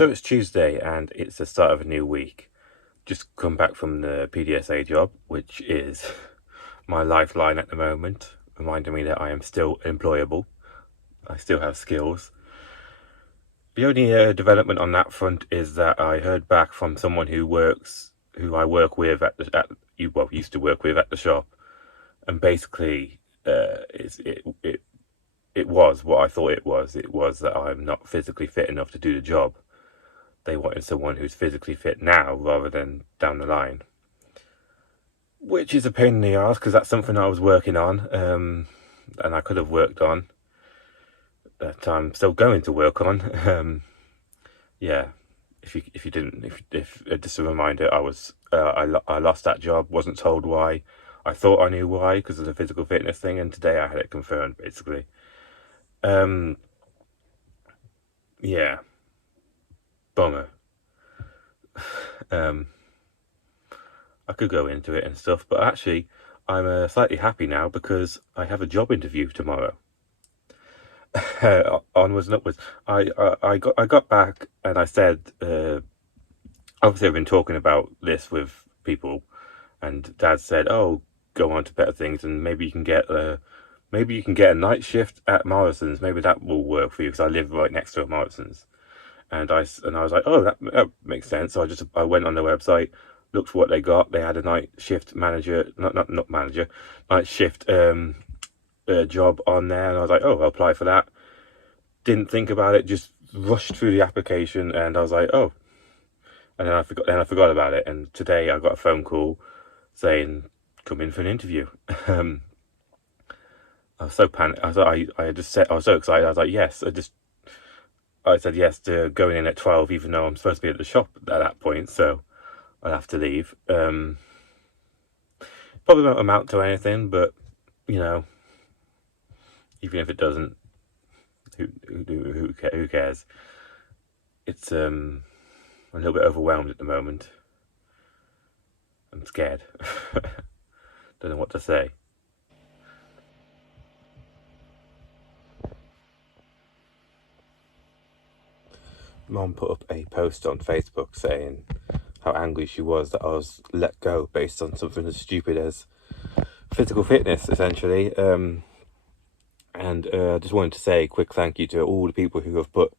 So it's Tuesday and it's the start of a new week. Just come back from the PDSA job, which is my lifeline at the moment, reminding me that I am still employable. I still have skills. The only development on that front is that I heard back from someone who I work with used to work with at the shop, and basically, it was what I thought it was. It was that I'm not physically fit enough to do the job. They wanted someone who's physically fit now rather than down the line, which is a pain in the ass because that's something I was working on, and I could have worked on, that I'm still going to work on. Yeah, if you didn't, if just a reminder, I lost that job, wasn't told why. I thought I knew why because of the physical fitness thing, and today I had it confirmed basically. Yeah, bummer. I could go into it and stuff, but actually I'm slightly happy now because I have a job interview tomorrow. Onwards and upwards. I got back and I said, obviously I've been talking about this with people, and Dad said, "Oh, go on to better things, and maybe you can get a night shift at Morrison's. Maybe that will work for you because I live right next to a Morrison's." And I was like, "Oh, that makes sense." So I went on their website, looked for what they got. They had a night shift manager, not manager, night shift job on there, and I was like, "Oh, I'll apply for that." Didn't think about it, just rushed through the application, and I was like, "Oh," and then I forgot about it. And today I got a phone call saying, "Come in for an interview." I was so panicked. I was so excited. I was like, "Yes!" I said yes to going in at 12, even though I'm supposed to be at the shop at that point, so I'll have to leave. Probably won't amount to anything, but you know, even if it doesn't, who cares? It's a little bit overwhelmed at the moment. I'm scared. Don't know what to say. Mom put up a post on Facebook saying how angry she was that I was let go based on something as stupid as physical fitness, essentially. And I just wanted to say a quick thank you to all the people who have put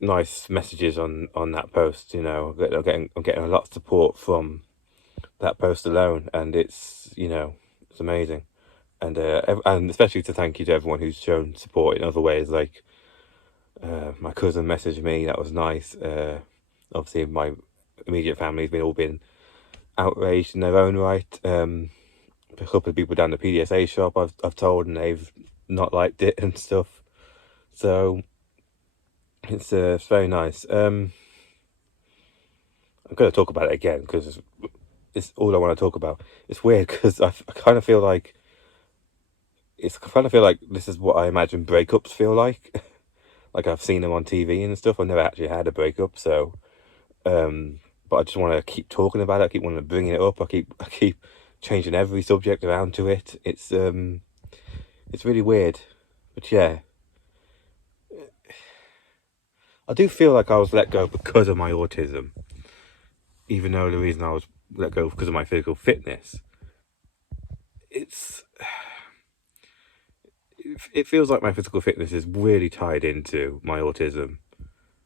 nice messages on that post. You know, I'm getting a lot of support from that post alone, and it's amazing. And especially to thank you to everyone who's shown support in other ways, like my cousin messaged me. That was nice. Obviously my immediate family's all been outraged in their own right. A couple of people down the PDSA shop I've told, and they've not liked it and stuff. So it's very nice. I'm going to talk about it again because it's all I want to talk about. It's weird because I kind of feel like this is what I imagine breakups feel like. Like I've seen them on TV and stuff. I've never actually had a breakup, so but I just want to keep talking about it. I keep wanting to bring it up. I keep changing every subject around to it. It's really weird, but yeah, I do feel like I was let go because of my autism, even though the reason I was let go because of my physical fitness. It feels like my physical fitness is really tied into my autism,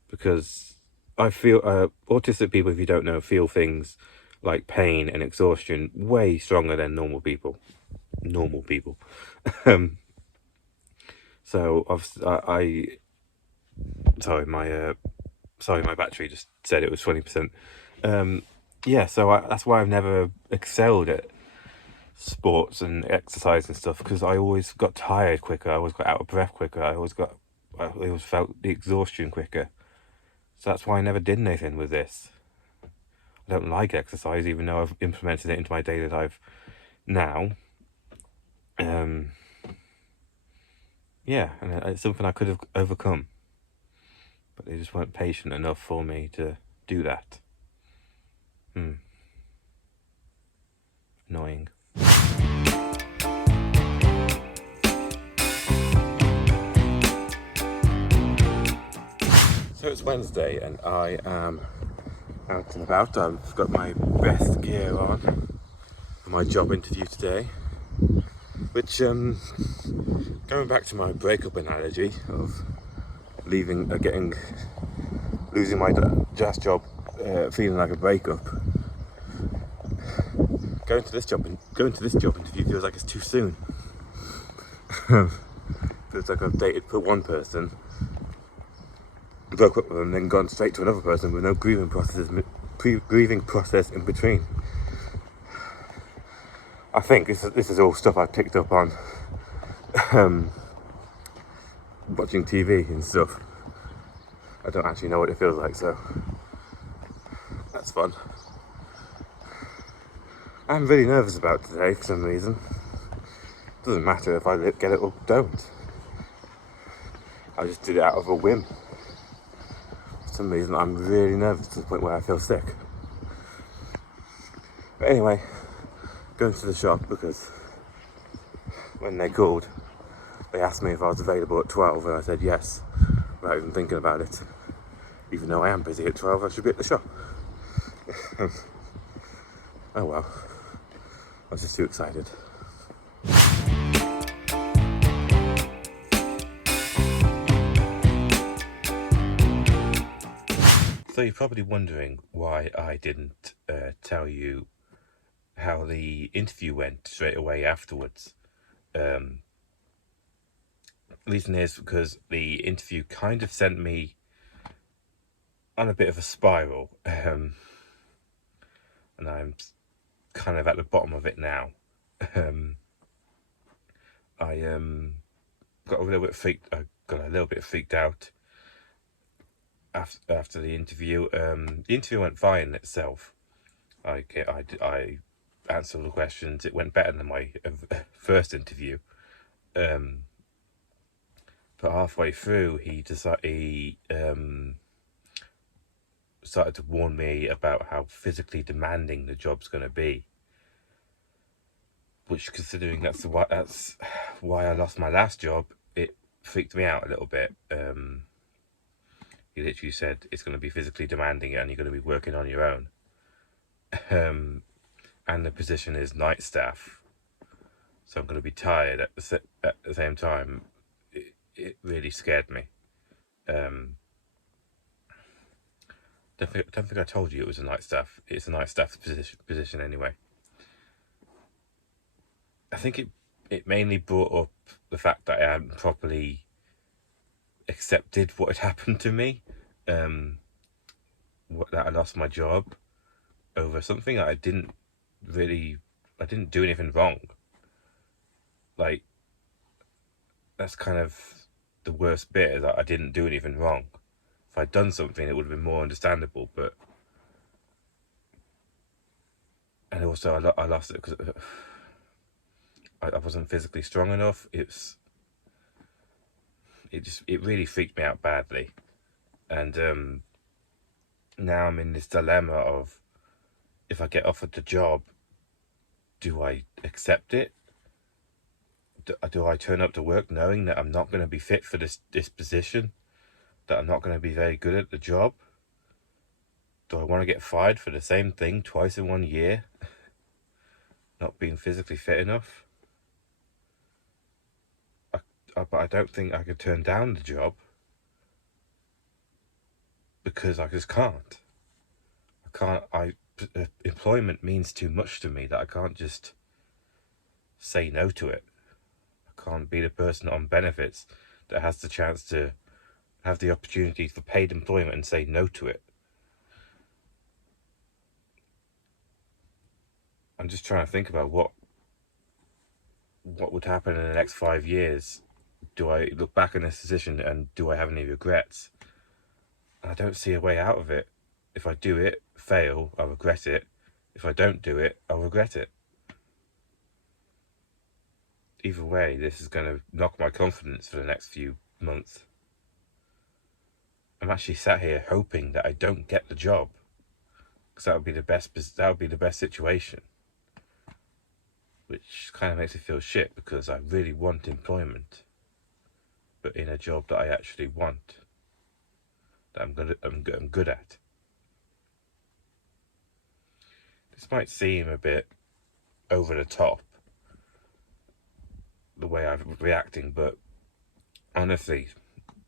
because I feel autistic people, if you don't know, feel things like pain and exhaustion way stronger than normal people. So sorry, my battery just said it was 20%. Yeah, so that's why I've never excelled at sports and exercise and stuff, because I always got tired quicker. I always got out of breath quicker. I always felt the exhaustion quicker. So that's why I never did anything with this. I don't like exercise, even though I've implemented it into my daily life now. Yeah, and it's something I could have overcome, but they just weren't patient enough for me to do that. Annoying. So So it's Wednesday and I am out and about. I've got my best gear on for my job interview today. Which, going back to my breakup analogy of losing my last job, feeling like a breakup. Going to this job interview feels like it's too soon. Feels like I've dated for one person, broke up with them, then gone straight to another person with no grieving process in between. I think this is all stuff I picked up on watching TV and stuff. I don't actually know what it feels like, so that's fun. I'm really nervous about today for some reason. Doesn't matter if I get it or don't. I just did it out of a whim. For some reason I'm really nervous to the point where I feel sick. But anyway, going to the shop because when they called, they asked me if I was available at 12 and I said yes, without even thinking about it. Even though I am busy at 12, I should be at the shop. Oh well, I was just too excited. So you're probably wondering why I didn't tell you how the interview went straight away afterwards. The reason is because the interview kind of sent me on a bit of a spiral, and I'm kind of at the bottom of it now. I got a little bit freaked out after the interview. The interview went fine itself. I answered all the questions. It went better than my first interview. But halfway through, he started to warn me about how physically demanding the job's going to be. Which, considering that's why I lost my last job, it freaked me out a little bit. He literally said it's going to be physically demanding and you're going to be working on your own. And the position is night staff, so I'm going to be tired at the same time. It really scared me. Don't think I told you it was a night staff. It's a night staff position anyway. I think it mainly brought up the fact that I hadn't properly accepted what had happened to me. That I lost my job over something I didn't do anything wrong. Like, that's kind of the worst bit, is that I didn't do anything wrong. If I'd done something, it would have been more understandable, and also I lost it because I wasn't physically strong enough. It really freaked me out badly, and now I'm in this dilemma of, if I get offered the job, do I accept it? Do I turn up to work knowing that I'm not going to be fit for this position, that I'm not going to be very good at the job? Do I want to get fired for the same thing twice in 1 year? Not being physically fit enough? But I don't think I could turn down the job, because I just can't. Employment means too much to me that I can't just say no to it. I can't be the person on benefits that has the chance to have the opportunity for paid employment and say no to it. I'm just trying to think about what would happen in the next 5 years. Do I look back in this position and do I have any regrets? I don't see a way out of it. If I do it, fail, I'll regret it. If I don't do it, I'll regret it. Either way, this is going to knock my confidence for the next few months. I'm actually sat here hoping that I don't get the job, because that would be the best situation. Which kind of makes me feel shit, because I really want employment, but in a job that I actually want, that I'm good at. This might seem a bit over the top, the way I'm reacting, but honestly,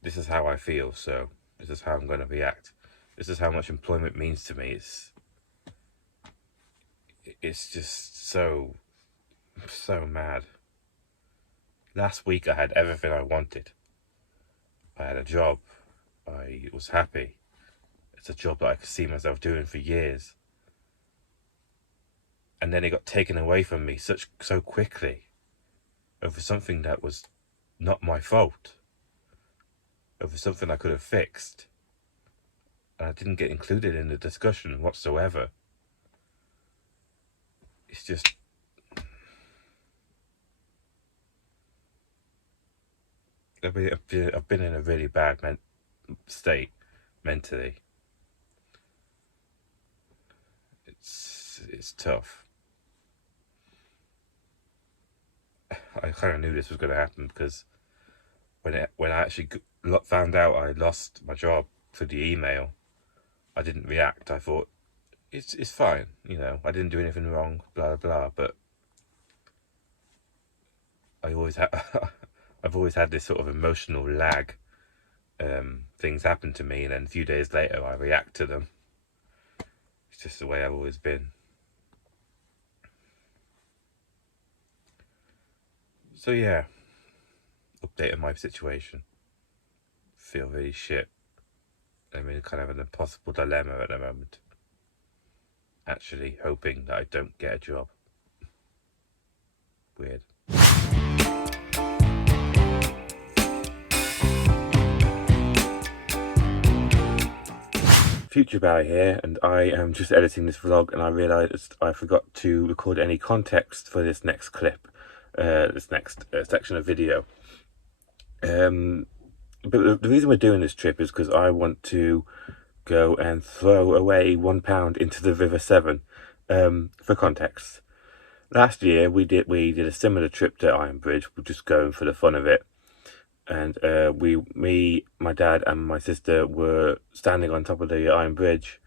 this is how I feel, so this is how I'm going to react. This is how much employment means to me. It's just so mad. Last week I had everything I wanted. I had a job. I was happy. It's a job that I could see myself doing for years. And then it got taken away from me so quickly over something that was not my fault. Over something I could have fixed. And I didn't get included in the discussion whatsoever. It's just... I've been in a really bad state mentally. It's tough. I kind of knew this was going to happen because when I actually found out I lost my job for the email, I didn't react. I thought it's fine, you know, I didn't do anything wrong, blah blah. But I've always had this sort of emotional lag. Things happen to me, and then a few days later I react to them. It's just the way I've always been. So yeah, update on my situation. Feel really shit. I'm in kind of an impossible dilemma at the moment. Actually hoping that I don't get a job. Weird. Future Barry here, and I am just editing this vlog, and I realised I forgot to record any context for this next clip, this next section of video. But the reason we're doing this trip is because I want to go and throw away £1 into the River Severn. For context, last year we did a similar trip to Ironbridge. We're just going for the fun of it. And me, my dad and my sister were standing on top of the Iron Bridge,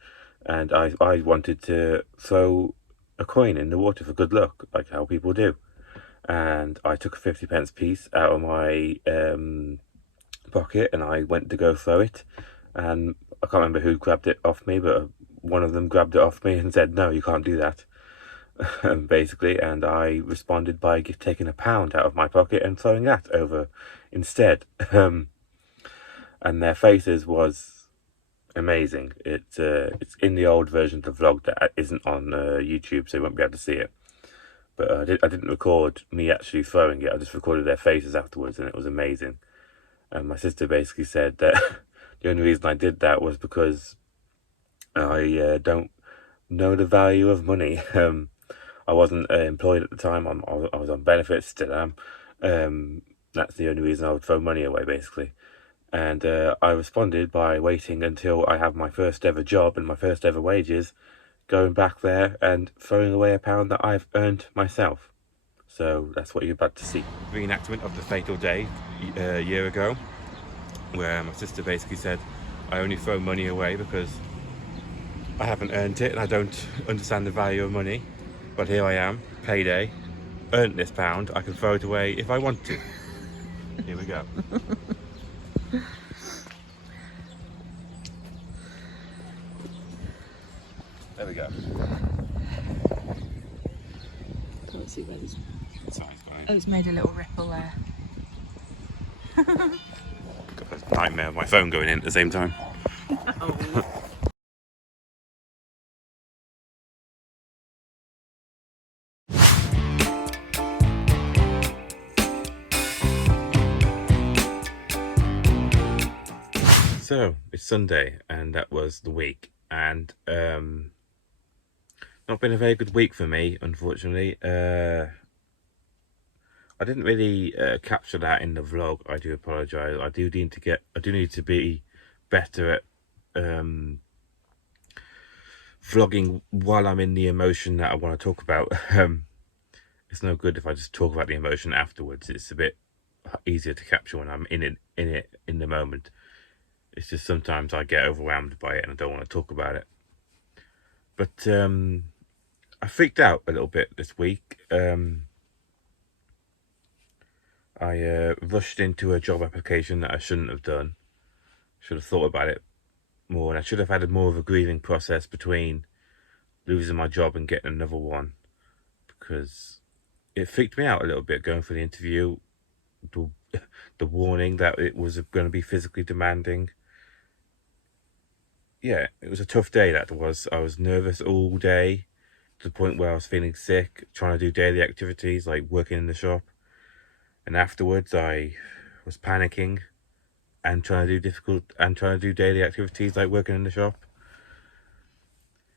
and I wanted to throw a coin in the water for good luck, like how people do. And I took a 50p piece out of my pocket, and I went to go throw it. And I can't remember who grabbed it off me, but one of them grabbed it off me and said, "No, you can't do that." Basically, and I responded by taking £1 out of my pocket and throwing that over instead. And their faces was amazing. It's in the old version of the vlog that isn't on YouTube, so you won't be able to see it. But I didn't record me actually throwing it. I just recorded their faces afterwards, and it was amazing. And my sister basically said that the only reason I did that was because I don't know the value of money. I wasn't employed at the time. I was on benefits, still am. That's the only reason I would throw money away, basically. And I responded by waiting until I have my first ever job and my first ever wages, going back there and throwing away £1 that I've earned myself. So that's what you're about to see. Reenactment of the fatal day a year ago, where my sister basically said, I only throw money away because I haven't earned it and I don't understand the value of money. But here I am, payday, earned this £1, I can throw it away if I want to. Here we go. There we go. Can't see where this... Sorry, fine. Oh, it's made a little ripple there. Got a nightmare of my phone going in at the same time. Oh. So it's Sunday, and that was the week, and not been a very good week for me, unfortunately. I didn't really capture that in the vlog. I do apologise. I do need to be better at vlogging while I'm in the emotion that I want to talk about. It's no good if I just talk about the emotion afterwards. It's a bit easier to capture when I'm in the moment. It's just sometimes I get overwhelmed by it and I don't want to talk about it. But I freaked out a little bit this week. I rushed into a job application that I shouldn't have done. Should have thought about it more, and I should have had more of a grieving process between losing my job and getting another one, because it freaked me out a little bit going for the interview. The warning that it was going to be physically demanding. Yeah, it was a tough day. That was. I was nervous all day to the point where I was feeling sick, trying to do daily activities like working in the shop, and afterwards I was panicking and trying to do daily activities like working in the shop.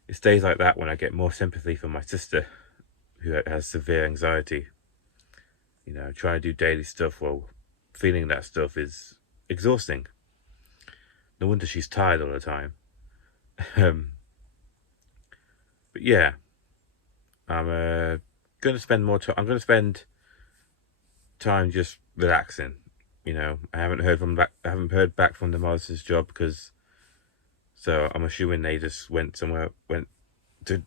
It's days like that when I get more sympathy for my sister, who has severe anxiety. You know, trying to do daily stuff while feeling that stuff is exhausting. No wonder she's tired all the time. But yeah, I'm going to spend more time. I'm going to spend time just relaxing. You know, I haven't heard back from the Morris's job, because so I'm assuming they just went to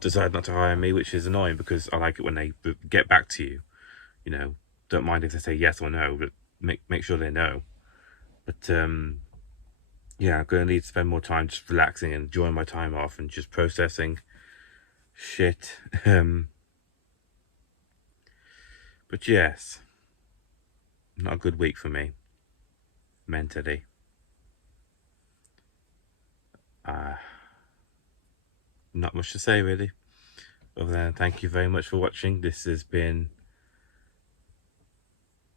decide not to hire me, which is annoying because I like it when they get back to you. You know, don't mind if they say yes or no, but make sure they know. But yeah, I'm going to need to spend more time just relaxing and enjoying my time off and just processing shit. But yes, not a good week for me mentally. Not much to say really, other than thank you very much for watching. This has been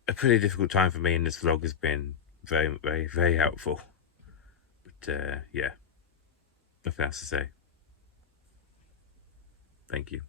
a pretty difficult time for me, and this vlog has been very, very, very helpful. But yeah, nothing else to say. Thank you.